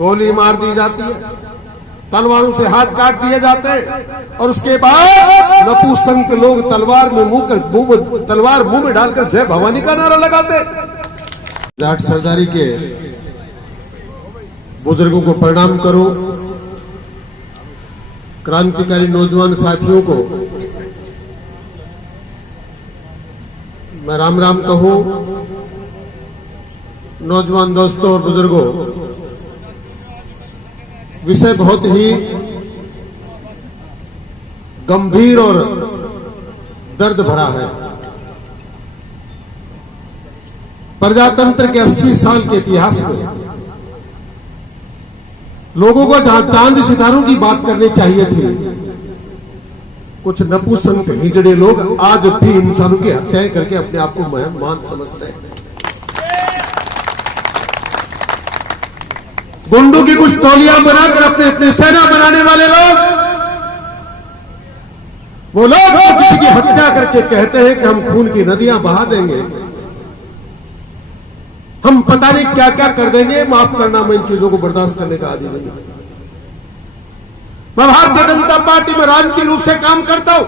गोली मार दी जाती है, तलवारों से हाथ काट दिए जाते हैं और उसके बाद नपुंसक लोग तलवार मुंह में डालकर जय भवानी का नारा लगाते। जाट सरदारी के बुजुर्गों को प्रणाम करो, क्रांतिकारी नौजवान साथियों को मैं राम राम कहूं। नौजवान दोस्तों और बुजुर्गों, विषय बहुत ही गंभीर और दर्द भरा है। प्रजातंत्र के 80 साल के इतिहास में लोगों को जहां चांद सितारों की बात करनी चाहिए थी, कुछ नपुंसक हिजड़े लोग आज भी इंसानों की हत्याएं करके अपने आप को महान समझते हैं। गुंडों की कुछ टोलियां बनाकर अपने अपने सेना बनाने वाले लोग, वो लोग जो किसी की हत्या करके कहते हैं कि हम खून की नदियां बहा देंगे, हम पता नहीं क्या क्या कर देंगे। माफ करना, मैं इन चीजों को बर्दाश्त करने का आदी नहीं। मैं भारतीय जनता पार्टी में राजनीतिक रूप से काम करता हूं,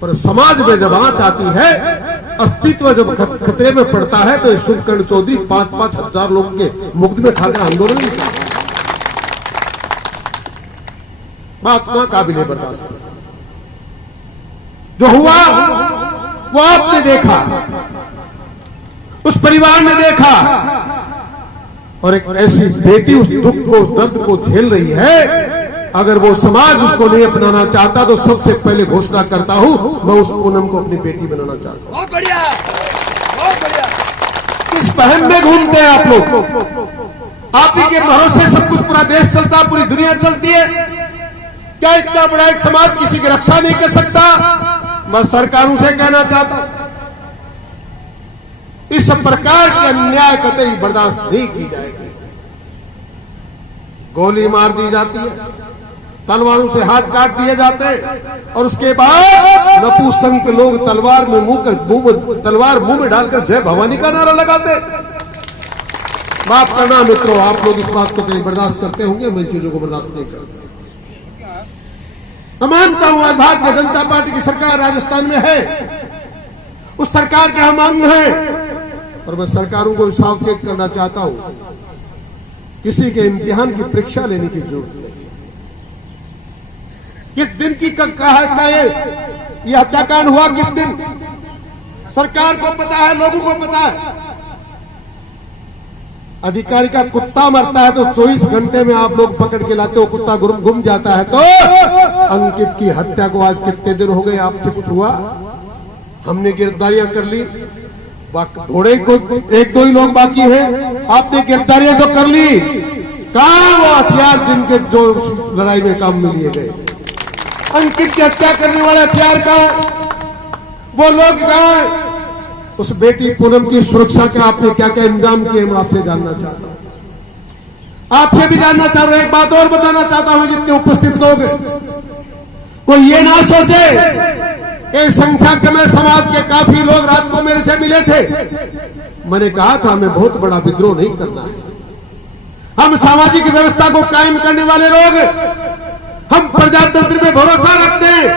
पर समाज में जब आंच आती है, अस्तित्व जब खतरे में पड़ता है, तो शुभकर्ण चौधरी 5-5 हजार लोगों के मुकदमे खाकर आंदोलन नहीं करता। बात ना काबिले बर्दाश्त। जो हुआ वो आपने देखा, उस परिवार ने देखा, और एक ऐसी बेटी उस दुख को, दर्द को झेल रही है। अगर वो समाज उसको नहीं अपनाना चाहता, तो सबसे पहले घोषणा करता हूं, मैं उस पूनम को अपनी बेटी बनाना चाहता हूं। बहुत बढ़िया, बहुत बढ़िया। किस बहन में घूमते हैं आप लोग? आप ही के भरोसे सब कुछ, पूरा देश चलता, पूरी दुनिया चलती है। क्या इतना बड़ा एक समाज किसी की रक्षा नहीं कर सकता? मैं सरकारों से कहना चाहता हूं, इस प्रकार के अन्याय कतई बर्दाश्त नहीं की जाएगी। गोली मार दी जाती है, तलवारों से हाथ काट दिए जाते हैं और उसके बाद नपुंसक लोग तलवार मुंह में डालकर जय भवानी का नारा लगाते। माफ करना मित्रों, आप लोग इस बात को कहीं बर्दाश्त करते होंगे, मैं इन चीजों को बर्दाश्त नहीं करता। मैं मानता हूं आज भारतीय जनता पार्टी की सरकार राजस्थान में है, उस सरकार के हम अंग हैं, और मैं सरकारों को सावचेत करना चाहता हूं, किसी के इम्तिहान की परीक्षा लेने की जरूरत नहीं। किस दिन की ये हत्याकांड हुआ, किस दिन? सरकार को पता है, लोगों को पता है। अधिकारी का कुत्ता मरता है तो 24 घंटे में आप लोग पकड़ के लाते हो, कुत्ता गुम जाता है। तो अंकित की हत्या को आज कितने दिन हो गए आपसे कुछ हुआ? हमने गिरफ्तारियां कर ली, घोड़े को 1-2 ही लोग बाकी हैं, आपने गिरफ्तारियां तो कर ली। कहां वो हथियार जिनके जो लड़ाई में काम में लिए गए? अंकित की हत्या करने वाले हथियार कहां? वो लोग कहां? उस बेटी पूनम की सुरक्षा का आपने क्या क्या इंतजाम किए, मैं आपसे जानना चाहता हूं। आपसे भी जानना चाह रहा हूं, एक बात और बताना चाहता हूं जितने उपस्थित लोग, कोई ये ना सोचे कि संख्या कम है। समाज के काफी लोग रात को मेरे से मिले थे। मैंने कहा था हमें बहुत बड़ा विद्रोह नहीं करना है, हम सामाजिक व्यवस्था को कायम करने वाले लोग, हम प्रजातंत्र में भरोसा रखते हैं।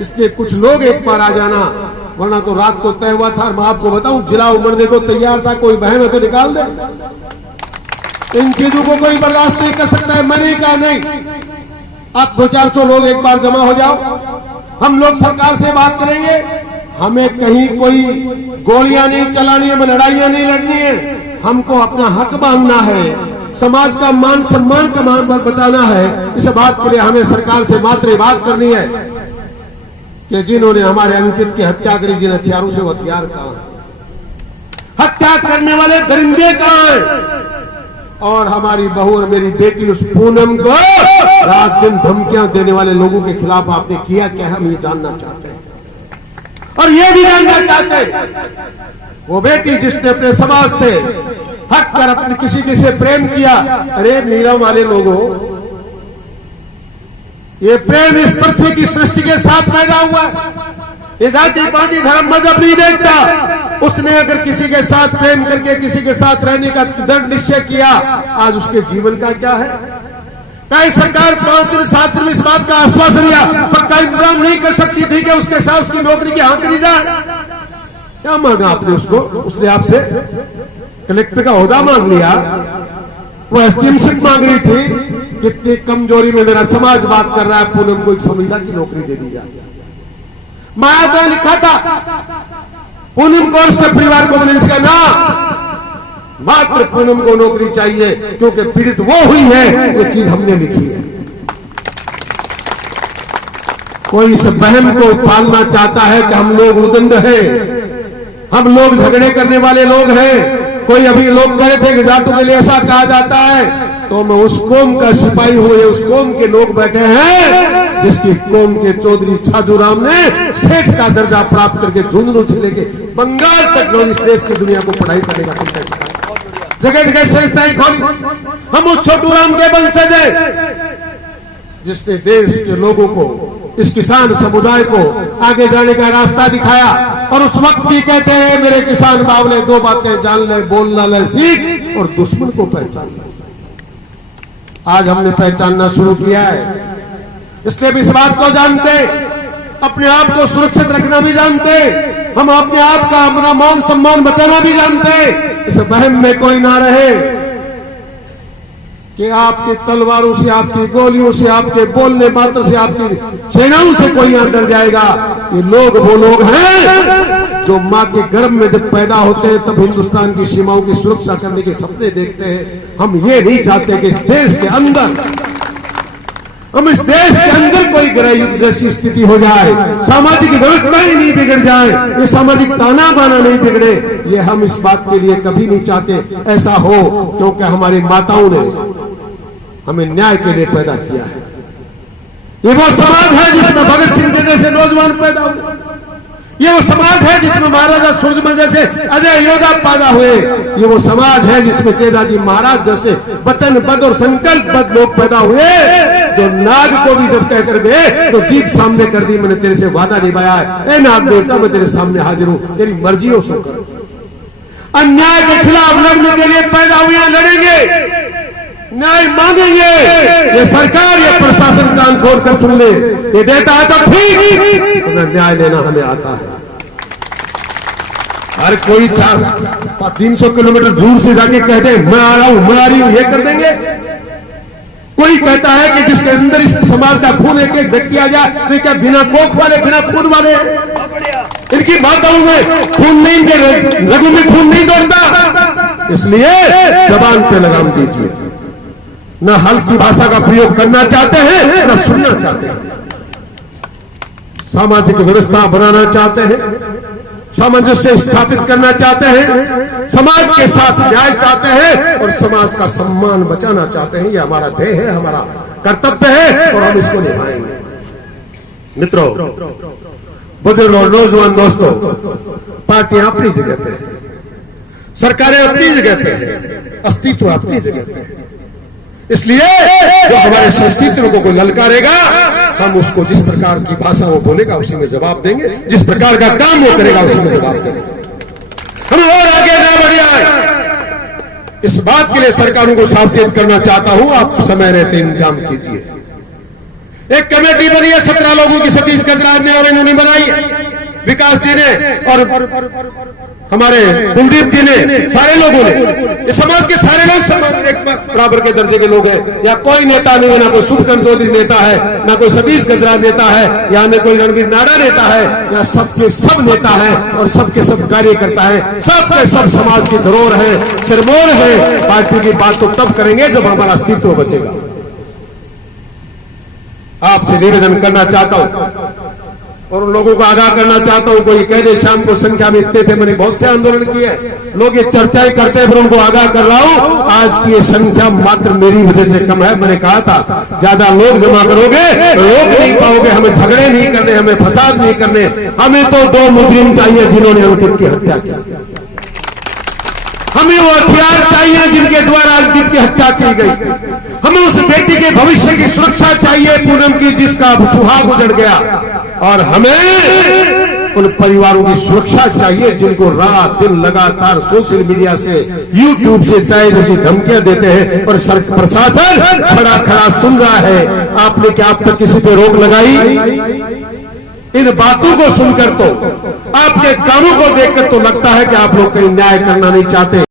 इसलिए कुछ लोग एक बार आ जाना, वरना तो रात को तय हुआ था। मैं आपको बताऊं, जिला उमड़ने को तैयार था, कोई बहन है तो निकाल दे। इन चीजों को कोई बर्दाश्त नहीं कर सकता है। मैंने कहा नहीं, आप 200-400 लोग एक बार जमा हो जाओ, हम लोग सरकार से बात करेंगे। हमें कहीं कोई गोलियां नहीं चलानी है, लड़ाइयां नहीं लड़नी है, हमको अपना हक मांगना है, समाज का मान सम्मान का मान बचाना है। इस बात के लिए हमें सरकार से मात्र बात करनी है कि जिन्होंने हमारे अंकित की हत्या करी, जिन हथियारों से वो हथियार कहां है, हत्या करने वाले दरिंदे कहां हैं, और हमारी बहू और मेरी बेटी उस पूनम को रात दिन धमकियां देने वाले लोगों के खिलाफ आपने किया क्या है, हम ये जानना चाहते हैं। और ये भी जानना चाहते हैं वो बेटी जिसने अपने समाज से हट कर अपने किसी से प्रेम किया। अरे मीरा वाले लोगों, ये प्रेम इस पृथ्वी की सृष्टि के साथ पैदा हुआ है। ये जाति पाति धर्म मजहब नहीं देखता। उसने अगर किसी के साथ प्रेम करके किसी के साथ रहने का दृढ़ निश्चय किया, आज उसके जीवन का क्या है? कई सरकार 5 दिन 7 दिन इस बात का आश्वासन दिया, पक्का इंतजाम नहीं कर सकती थी कि उसके साथ उसकी नौकरी की हाँ करी जाए। क्या मांगा आपने उसको? उसने आपसे कलेक्टर का ओहदा मांग लिया, वो एसडीएमशिप मांग रही थी। कितनी कमजोरी में मेरा समाज बात कर रहा है, पूनम को एक संविदा की नौकरी दे दी जाए। माया ने लिखा था पूनम को और उसके परिवार को मैंने इसका ना, मात्र पूनम को नौकरी चाहिए क्योंकि पीड़ित वो हुई है, ये चीज हमने लिखी है। कोई इस बहन को पालना चाहता है कि हम लोग उदंड हैं, हम लोग झगड़े करने वाले लोग हैं। कोई अभी लोग कह रहे थे कि जाटों के लिए ऐसा कहा जाता है, तो मैं उस कौम का सिपाही हुए, उस कौम के लोग बैठे हैं जिसकी कौम के चौधरी छाजूराम ने सेठ का दर्जा प्राप्त करके झुंझुनू से लेके बंगाल तक इस देश की दुनिया को पढ़ाई करने का तरीका सिखाया, जगह जगह संस्थाएं खोली। हम उस छोटूराम के वंशज हैं जिसने देश के लोगों को, इस किसान समुदाय को आगे जाने का रास्ता दिखाया। और उस वक्त भी कहते हैं मेरे किसान बावले, 2 बातें जान ले, बोलना ले सीख और दुश्मन को पहचान ले। आज हमने पहचानना शुरू किया है, इसलिए भी इस बात को जानते, अपने आप को सुरक्षित रखना भी जानते, हम अपने आप का अपना मान सम्मान बचाना भी जानते। इस वहम में कोई ना रहे कि आपकी तलवारों से, आपकी गोलियों से, आपके बोलने मात्र से, आपकी सेनाओं से कोई यहां डर जाएगा। ये लोग वो लोग हैं जो मां के गर्भ में जब पैदा होते हैं तब हिंदुस्तान की सीमाओं की सुरक्षा करने के सपने देखते हैं। हम ये नहीं चाहते कि इस देश के अंदर, हम इस देश के अंदर कोई गृह युद्ध जैसी स्थिति हो जाए, सामाजिक व्यवस्था ही नहीं बिगड़ जाए, ये सामाजिक ताना बाना नहीं बिगड़े। ये हम इस बात के लिए कभी नहीं चाहते ऐसा हो, क्योंकि हमारी माताओं ने हमें न्याय के लिए पैदा किया है। ये वो समाज है जिसमें भगत सिंह जैसे नौजवान पैदा हुए, ये वो समाज है जिसमें महाराजा सूरजमल जैसे अजय योद्धा पैदा हुए, ये वो समाज है जिसमें तेजाजी महाराज जैसे वचनबद्ध और संकल्पबद्ध लोग पैदा हुए, जो नाग को भी जब कहकर गए तो जीभ सामने कर दी, मैंने तेरे से वादा निभाया है, ए नाग देवता मैं तेरे सामने हाजिर हूं, तेरी मर्जी हो सो कर। अन्याय के खिलाफ लड़ने के लिए पैदा हुए, लड़ेंगे, न्याय मांगेंगे। ये सरकार, ये प्रशासन कान खोल कर सुन ले, ये देता है तो ठीक, तो न्याय लेना हमें आता है। हर कोई 300 किलोमीटर दूर से जाके कहते मैं आ रहा हूं, मैं आ रही हूं, ये कर देंगे। कोई कहता है कि जिसके अंदर इस समाज का खून एक एक व्यक्ति आ जाए, तो क्या बिना कोख वाले, बिना खून वाले? इनकी माताओं में खून नहीं, रगों में खून नहीं दौड़ता, इसलिए जबान पे लगाम दीजिए। न हल्की भाषा का प्रयोग करना चाहते हैं, न सुनना चाहते हैं। सामाजिक व्यवस्था बनाना चाहते हैं, सामंजस्य स्थापित करना चाहते हैं, समाज के साथ न्याय चाहते हैं और समाज का सम्मान बचाना चाहते हैं। ये हमारा ध्येय है, हमारा कर्तव्य है और हम इसको निभाएंगे। मित्रों, बुजुर्ग और नौजवान दोस्तों, पार्टियां अपनी जगह पे है, सरकारें अपनी जगह पे है, अस्तित्व अपनी जगह पे है। इसलिए जो हमारे अस्तित्व को ललकारेगा, हम उसको जिस प्रकार की भाषा वो बोलेगा उसी में जवाब देंगे, जिस प्रकार का काम वो करेगा उसी में जवाब देंगे। हम और आगे ना बढ़ जाए, इस बात के लिए सरकारों को सावचेत करना चाहता हूं। आप समय रहते इंतजाम कीजिए। एक कमेटी बनी है 17 लोगों की, सतीश गजराज ने और इन्होंने बनाई है, विकास जी ने और हमारे कुलदीप जी ने, सारे लोगों ने, इस समाज के सारे लोग एक बराबर के दर्जे के लोग हैं। या कोई नेता नहीं है, ना कोई सुखचंद्र चौधरी नेता है, ना कोई सतीश गजराज नेता है, या न कोई रणवीर नाडा नेता है, या सबके सब नेता है और सबके सब कार्यकर्ता है, सबके सब समाज की धरोहर है, सिरमौर है। पार्टी की बात तो तब करेंगे जब हमारा अस्तित्व बचेगा। आपसे निवेदन करना चाहता हूं और उन लोगों को आगाह करना चाहता हूं। कोई कह दे शाम को संख्या में इतने थे, मैंने बहुत से आंदोलन किए, लोग ये चर्चाएं करते हैं, पर उनको आगाह कर रहा हूं, आज की ये संख्या मात्र मेरी वजह से कम है। मैंने कहा था ज्यादा लोग जमा करोगे रोक नहीं पाओगे, हमें झगड़े नहीं करने, हमें फसाद नहीं करने, हमें तो 2 मुजरिम चाहिए जिन्होंने अंकित की हत्या की, हमें वो हथियार चाहिए जिनके द्वारा अंकित की हत्या की गई, हमें उस बेटी के भविष्य की सुरक्षा चाहिए पूनम की जिसका सुहाग उजड़ गया, और हमें उन परिवारों की सुरक्षा चाहिए जिनको रात दिन लगातार सोशल मीडिया से, यूट्यूब से चाहे जैसी धमकियां देते हैं और प्रशासन खड़ा खड़ा सुन रहा है। आपने क्या अब तक किसी पे रोक लगाई? इन बातों को सुनकर तो, आपके कामों को देखकर तो लगता है कि आप लोग कहीं न्याय करना नहीं चाहते।